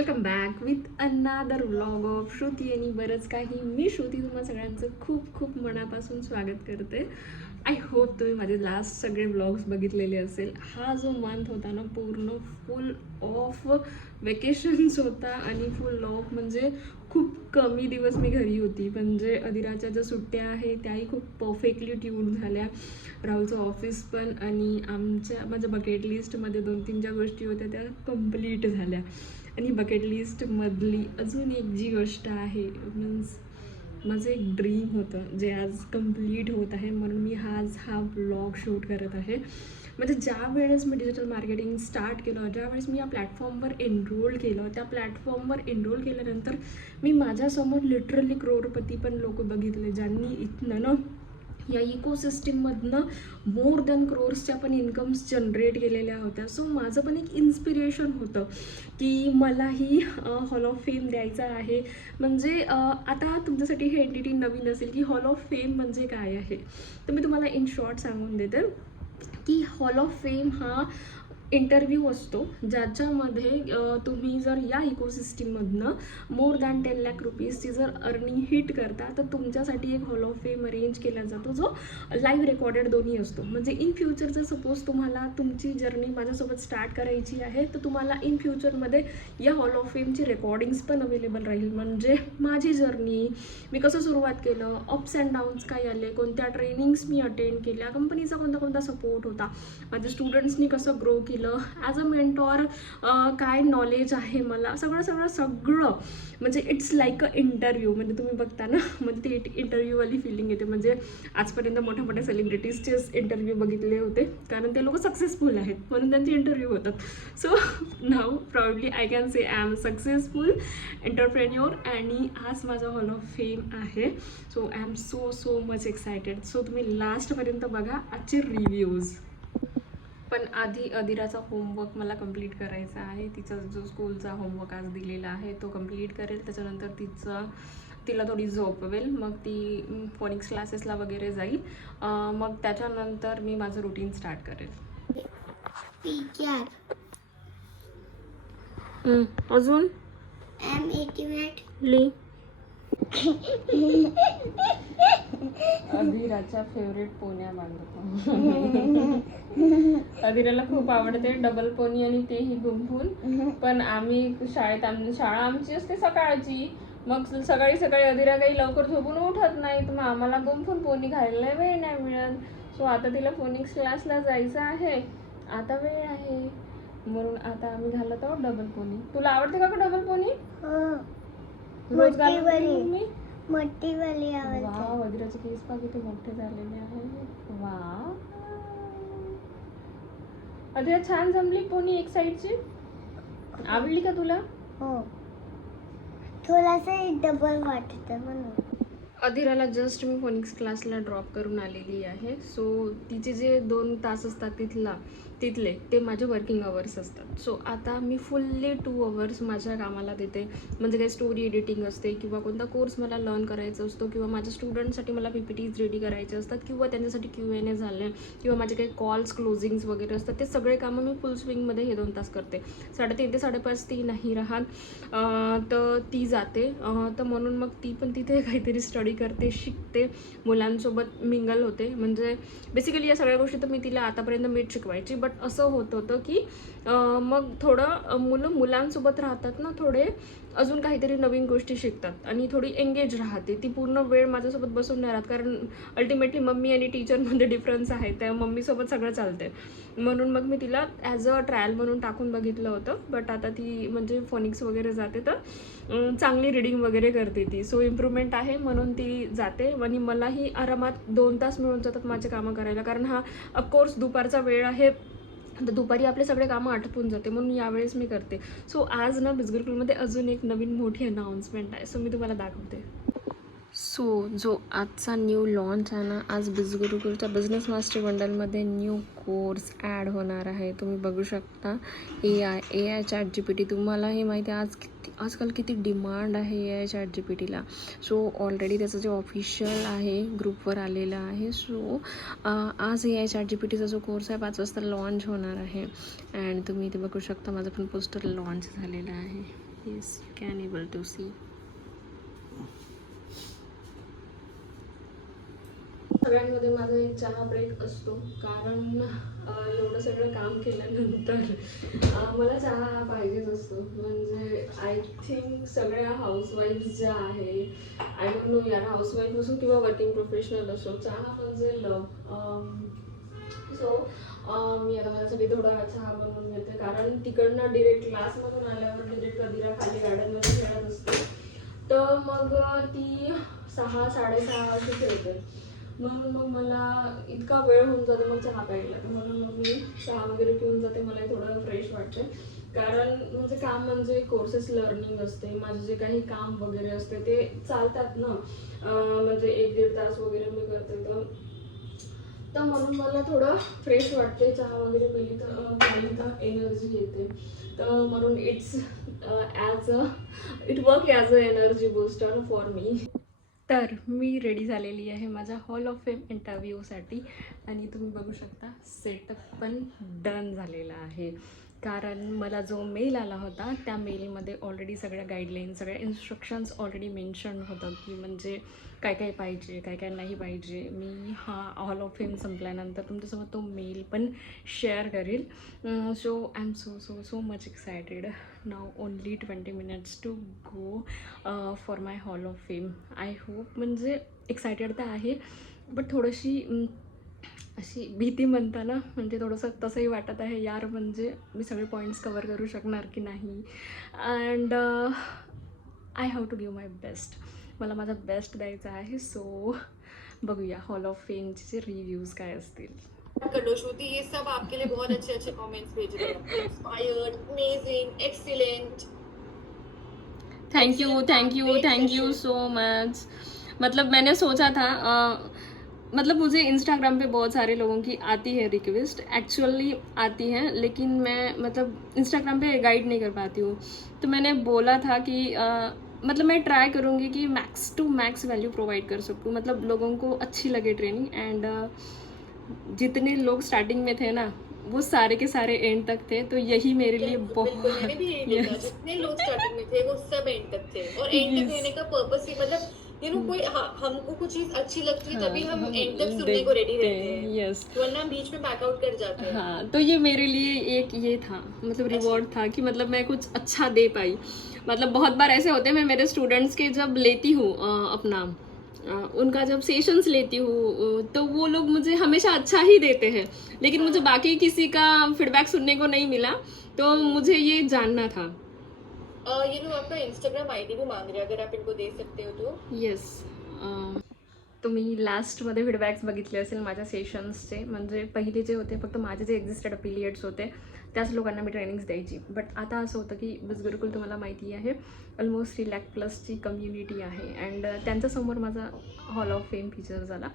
Welcome back with अनादर vlog of Shruti आणि बरंच काही. मी श्रुती तुम्हा सगळ्यांचं खूप खूप मनापासून स्वागत करते. आय होप तुम्ही माझे लास्ट सगळे व्लॉग्स बघितलेले असेल. हा जो मंथ होता ना पूर्ण फुल ऑफ वेकेशन्स होता आणि फुल ऑफ म्हणजे खूप कमी दिवस मी घरी होती. म्हणजे अधिराच्या ज्या सुट्ट्या आहेत त्याही खूप परफेक्टली ट्यून झाल्या. राहुलचं ऑफिस पण आणि माझ्या बकेट लिस्टमध्ये 2-3 ज्या गोष्टी होत्या त्या कंप्लीट झाल्या. आणि बकेट लिस्टमधली अजून एक जी गोष्ट आहे मीन्स माझं एक ड्रीम होतं जे आज कंप्लीट होत आहे. म्हणून मी हा ब्लॉग शूट करत आहे. म्हणजे ज्या वेळेस मी डिजिटल मार्केटिंग स्टार्ट केलं, ज्यावेळेस मी या प्लॅटफॉर्मवर एनरोल केलं, त्या प्लॅटफॉर्मवर एनरोल केल्यानंतर मी माझ्यासमोर लिटरली करोडपती पण लोक बघितले ज्यांनी इथनं ना या इकोसिस्टीममधनं मोर दॅन क्रोर्सच्या पण इन्कम्स जनरेट केलेल्या होत्या. सो माझं पण एक इन्स्पिरेशन होतं की मलाही हॉल ऑफ फेम द्यायचा आहे. म्हणजे आता तुमच्यासाठी हे एंटिटी नवीन असेल की हॉल ऑफ फेम म्हणजे काय आहे, तर मी तुम्हाला इन शॉर्ट सांगून देते की हॉल ऑफ फेम हा इंटरव्ह्यू असतो ज्याच्यामध्ये तुम्ही जर या इकोसिस्टीममधनं मोर दॅन 10 लाख रुपीजची जर अर्निंग हिट करता तर तुमच्यासाठी एक हॉल ऑफ फेम अरेंज केला जातो जो लाईव्ह रेकॉर्डेड दोन्ही असतो. म्हणजे इन फ्युचर जर सपोज तुम्हाला तुमची जर्नी माझ्यासोबत स्टार्ट करायची आहे तर तुम्हाला इन फ्युचरमध्ये या हॉल ऑफ फेमची रेकॉर्डिंग्स पण अवेलेबल राहील. म्हणजे माझी जर्नी, मी कसं सुरुवात केलं, अप्स अँड डाऊन्स काय आले, कोणत्या ट्रेनिंग्स मी अटेंड केल्या, कंपनीचा कोणता सपोर्ट होता, माझ्या स्टुडंट्सनी कसं ग्रो केलं, ॲज अ मेंटॉर काय नॉलेज आहे मला, सगळं म्हणजे इट्स लाईक अ इंटरव्ह्यू. म्हणजे तुम्ही बघता ना म्हणजे ती इंटरव्ह्यूवाली फिलिंग येते. म्हणजे आजपर्यंत मोठ्या सेलिब्रिटीजचेच इंटरव्ह्यू बघितले होते कारण ते लोक सक्सेसफुल आहेत म्हणून त्यांचे इंटरव्ह्यू होतात. So now proudly I can say I am successful entrepreneur आणि हाच माझा हॉल ऑफ फेम आहे. So I am so much excited. So तुम्ही लास्टपर्यंत बघा आजचे रिव्ह्यूज. पण आधी अधिराचा होमवर्क मला कंप्लीट करायचा आहे. तिचा जो स्कूलचा होमवर्क आज दिलेला आहे तो कंप्लीट करेल. त्याच्यानंतर तिला थोडी झोपवेल, मग ती फोनिक्स क्लासेसला वगैरे जाईल. मग त्याच्यानंतर मी माझं रुटीन स्टार्ट करेल. अजून अधिराच्या फेवरेट पोन्या बांधतो. अधिराला खूप आवडते डबल पोनी आणि तेही गुंफून. पण आम्ही शाळा आमची असते सकाळची, मग सकाळी अधिरा काही लवकर झोपून उठत नाही, तर मग आम्हाला गुंफून पोनी घालायला वेळ नाही मिळत. सो आता तिला फोनिक्स क्लासला जायचं आहे, आता वेळ आहे म्हणून आता आम्ही घालत आहोत डबल पोनी. तुला आवडते का डबल पोनी? रोज घालते मी. मोठी वाली आवडते. वाव, अधिराचे केस पहा किती मोठे झालेले आहेत. वाव, अधिरा छान जमली पोनी एक साईडची. आवडली का तुला? हो, थोडासा डबल वाटत म्हणून. अधिराला जस्ट मी फोनिक्स क्लासला ड्रॉप करून आलेली आहे. सो तिचे जे 2 तास असतात तिथले ते माझे वर्किंग अवर्स असतात. सो आता मी फुल्ली 2 अवर्स माझ्या कामाला देते. म्हणजे काही स्टोरी एडिटिंग असते किंवा कोणता कोर्स मला लर्न करायचा असतो किंवा माझ्या स्टुडंटसाठी मला PPTs रेडी करायचे असतात किंवा त्यांच्यासाठी Q&A झाले किंवा माझे काही कॉल्स क्लोजिंग्स वगैरे असतात, ते सगळे कामं मी फुल स्विंगमध्ये हे 2 तास करते. 3:30 ते 5:30 ती नाही राहत, तर ती जाते. तर म्हणून मग ती पण तिथे काहीतरी स्टडी करते, शिकते, मुलांसोबत मिंगल होते. म्हणजे बेसिकली या सगळ्या गोष्टी तर मी तिला आतापर्यंत मीच शिकवायची. बट असं होत होतं की मग थोडं मुलांसोबत राहतात ना, थोडे अजून काहीतरी नवीन गोष्टी शिकतात आणि थोडी एंगेज राहते. ती पूर्ण वेळ माझ्यासोबत बसून नाही राहत कारण अल्टिमेटली मम्मी आणि टीचरमध्ये डिफरन्स आहे, त्या मम्मीसोबत सगळं चालते. म्हणून मग मी तिला ॲज अ ट्रायल म्हणून टाकून बघितलं होतं. बट आता ती म्हणजे फोनिक्स वगैरे जाते तर चांगली रीडिंग वगैरे करते ती. सो इम्प्रूव्हमेंट आहे म्हणून ती जाते आणि मलाही आरामात 2 तास मिळून जातात माझे कामं करायला. कारण हा ऑफकोर्स दुपारचा वेळ आहे, तर दुपारी आपले सगळे कामं आटपून जाते म्हणून यावेळेस मी करते. सो आज ना बिझगुरुकुलमध्ये अजून एक नवीन मोठी अनाउन्समेंट आहे. सो मी तुम्हाला दाखवते. सो जो आजचा न्यू लॉन्च आहे ना, आज बिझगुरुकुलच्या बिझनेस मास्टर बंडलमध्ये न्यू कोर्स ॲड होणार आहे. तुम्ही बघू शकता AI ChatGPT. तुम्हालाही माहिती आहे आजकाल किती डिमांड आहे AI ChatGPTला. सो ऑलरेडी त्याचं जे ऑफिशियल आहे ग्रुपवर आलेलं आहे. सो आज AI ChatGPTचा जो कोर्स आहे 5 वाजता लॉन्च होणार आहे. अँड तुम्ही इथे बघू शकता माझं पण पोस्टर लॉन्च झालेलं आहे. Yes you can able to see. सगळ्यांमध्ये माझा एक चहा ब्रेक असतो, कारण एवढं सगळं काम केल्यानंतर मला चहा हा पाहिजेच असतो. म्हणजे आय थिंक सगळ्या हाऊसवाईफ्स ज्या आहे, आय डोंट नो यार, हाऊसवाईफ असो किंवा वर्किंग प्रोफेशनल असो, चहा म्हणजे लव. सो मी आता माझ्यासाठी थोडा चहा बनवून घेते, कारण तिकडनं डिरेक्ट क्लासमधून आल्यावर डिरेक्ट कधीरा खाली गार्डनमध्ये खेळत असते, तर मग ती 6-6:30 अशी खेळते. म्हणून मग मला इतका वेळ होऊन जातो मग चहा प्यायला, म्हणून मग मी चहा वगैरे पिऊन जाते. मला थोडं फ्रेश वाटते, कारण म्हणजे काम म्हणजे कोर्सेस लर्निंग असते, माझे जे काही काम वगैरे असते ते चालतात ना, म्हणजे 1-1.5 तास वगैरे मी करते, तर म्हणून मला थोडं फ्रेश वाटते. चहा वगैरे पिली तर एनर्जी येते, तर म्हणून it work as a energy booster for me. तर मी रेडी झालेली आहे माझ्या हॉल ऑफ फेम इंटरव्ह्यूसाठी, आणि तुम्ही बघू शकता सेटअप पण डन झालेला आहे. कारण मला जो मेल आला होता त्या मेलमध्ये ऑलरेडी सगळ्या गाईडलाईन, सगळ्या इन्स्ट्रक्शन्स ऑलरेडी मेन्शन होतं, की म्हणजे काय काय पाहिजे, काय काय नाही पाहिजे. मी हा हॉल ऑफ फेम संपल्यानंतर तुमच्यासोबत तो मेल पण शेअर करेल. So I am so so so much excited. Now only 20 minutes to go for my hall of fame. I hope, म्हणजे एक्सायटेड तर आहे, बट थोडीशी अशी भीती म्हणता ना, म्हणजे थोडंसं तसंही वाटत आहे यार, म्हणजे मी सगळे पॉईंट्स कवर करू शकणार की नाही. And I have to give my best. मला माझा बेस्ट द्यायचा आहे. सो बघूया हॉल ऑफ फेमचे जे रिव्ह्यूज काय असतील. करो श्रुति, ये सब आपके लिए बहुत अच्छे अच्छे कमेंट्स भेज रहे हैं. Inspired, amazing, excellent. Thank you so much. मतलब मैंने सोचा था मतलब मुझे इंस्टाग्राम पे बहुत सारे लोगों की आती है रिक्वेस्ट, एक्चुअली आती है, लेकिन मैं मतलब इंस्टाग्राम पे गाइड नहीं कर पाती हूँ. तो मैंने बोला था कि मतलब मैं ट्राई करूँगी कि max to max value provide कर सकूँ, मतलब लोगों को अच्छी लगे ट्रेनिंग. एंड जितने लोग स्टार्टिंग में थे ना, वो सारे के सारे एंड तक थे, तो यही मेरे लिए बिल्कुल, मैंने भी यही देखा. जितने लोग स्टार्टिंग में थे वो सब एंड तक थे, और एंड तक रहने का पर्पस ही मतलब कोई हमको कुछ चीज अच्छी लगती है तभी हम एंड तक सुनने को रेडी रहते हैं. यस, वरना बीच में बैक आउट कर जाते हैं. हाँ, तो ये मेरे लिए एक ये था, मतलब रिवॉर्ड था कि मतलब मैं कुछ अच्छा दे पाई. मतलब बहुत बार ऐसे होते हैं, मैं मेरे स्टूडेंट्स के जब लेती हूँ अपना उनका जब सेशंस लेती हूँ, तो वो लोग मुझे हमेशा अच्छा ही देते हैं, लेकिन मुझे बाकी किसी का फीडबैक सुनने को नहीं मिला, तो मुझे ये जानना था. आपका इंस्टाग्राम आईडी भी मांग रहे हैं, अगर आप इनको दे सकते हो तो. येस. तुम्ही लास्टमध्ये फीडबॅक्स बघितले असेल माझ्या सेशन्सचे, म्हणजे पहिले जे होते फक्त माझे जे एक्झिस्टेड अफिलिएट्स होते त्याच लोकांना मी ट्रेनिंग्स द्यायची. बट आता असं होतं की बिझ गुरुकुल तुम्हाला माहिती आहे ऑलमोस्ट 3 लाख प्लसची कम्युनिटी आहे, अँड त्यांच्यासमोर माझा हॉल ऑफ फेम फीचर झाला.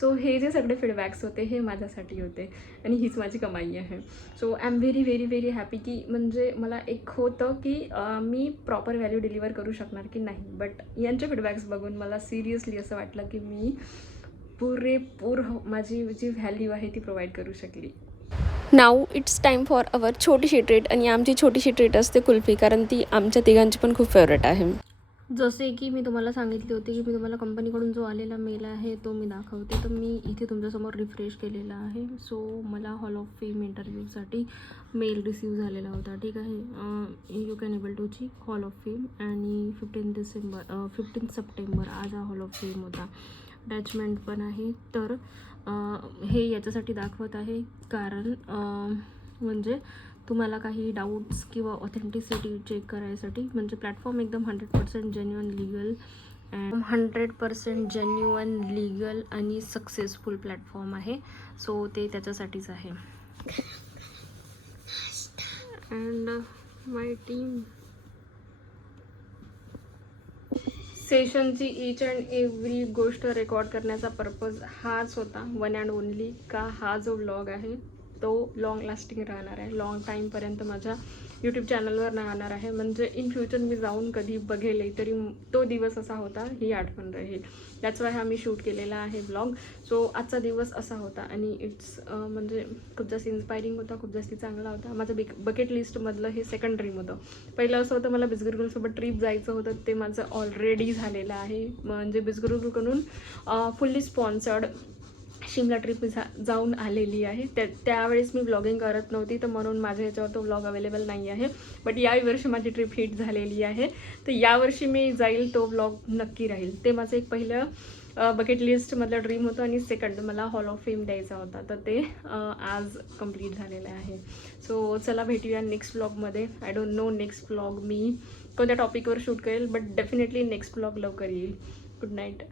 सो हे जे सगळे फीडबॅक्स होते हे माझ्यासाठी होते, आणि हीच माझी कमाई आहे. So I am very very very happy, की म्हणजे मला एक होतं की मी प्रॉपर व्हॅल्यू डिलिव्हर करू शकणार की नाही, बट यांचे फीडबॅक्स बघून मला सिरियसली असं वाटलं की मी पुरेपूर माझी जी व्हॅल्यू आहे ती प्रोव्हाइड करू शकली. Now it's time for our छोटीशी ट्रीट, आणि आमची छोटीशी ट्रीट असते कुल्फी, कारण ती आमच्या तिघांची पण खूप फेवरेट आहे. जसे की मी तुम्हाला सांगितले होते की मी तुम्हाला कंपनीकडून जो आलेला मेल आहे तो मी दाखवते, तर मी इथे तुमच्यासमोर रिफ्रेश केलेला आहे. सो मला हॉल ऑफ फेम इंटरव्ह्यूसाठी मेल रिसीव झालेला होता, ठीक आहे. You can able to check hall of fame, आणि 15 सप्टेंबर आज हा हॉल ऑफ फेम होता. अटॅचमेंट पण आहे. तर हे याच्यासाठी दाखवत आहे कारण म्हणजे तुम्हाला काही डाऊट्स किंवा ऑथेंटिसिटी चेक करायसाठी, म्हणजे प्लॅटफॉर्म एकदम 100% genuine legal and 100% genuine legal आणि सक्सेसफुल प्लॅटफॉर्म आहे. सो ते त्याच्यासाठीच आहे. अँड माय टीम सेशनची ईच अँड एव्हरी गोष्ट रेकॉर्ड करण्याचा पर्पज हाच होता, वन अँड ओनली, का हा जो व्लॉग आहे तो लॉंग लास्टिंग राहणार आहे, लॉंग टाईमपर्यंत माझ्या यूट्यूब चॅनलवर राहणार आहे. म्हणजे इन फ्युचर मी जाऊन कधी बघेल तरी तो दिवस असा होता ही आठवण राहील. त्याच वेळी आम्ही शूट केलेला आहे ब्लॉग. सो आजचा दिवस असा होता आणि इट्स म्हणजे खूप जास्त इन्स्पायरिंग होता, खूप जास्त चांगला होता. माझं बकेट लिस्टमधलं हे सेकंड ड्रीम होतं. पहिलं असं होतं मला बिस्गुरगुलसोबत ट्रिप जायचं होतं, ते माझं ऑलरेडी झालेलं आहे. म्हणजे बिस्गुरगुलकडून फुल्ली स्पॉन्सर्ड शिमला ट्रिप जाऊन आलेली आहे. त्यावेळेस मी ब्लॉगिंग करत नव्हती, तर म्हणून माझ्या ह्याच्यावर तो ब्लॉग अवेलेबल नाही आहे. बट यावर्षी माझी ट्रिप हिट झालेली आहे, तर यावर्षी मी जाईल, तो ब्लॉग नक्की राहील. ते माझं एक पहिलं बकेट लिस्टमधलं ड्रीम होतं आणि सेकंड मला हॉल ऑफ फेम द्यायचा होता, तर ते आज कंप्लीट झालेलं आहे. सो चला भेटूया नेक्स्ट ब्लॉगमध्ये. I don't know next blog मी कोणत्या टॉपिकवर शूट करेल, बट डेफिनेटली नेक्स्ट ब्लॉग लवकर येईल. Good night.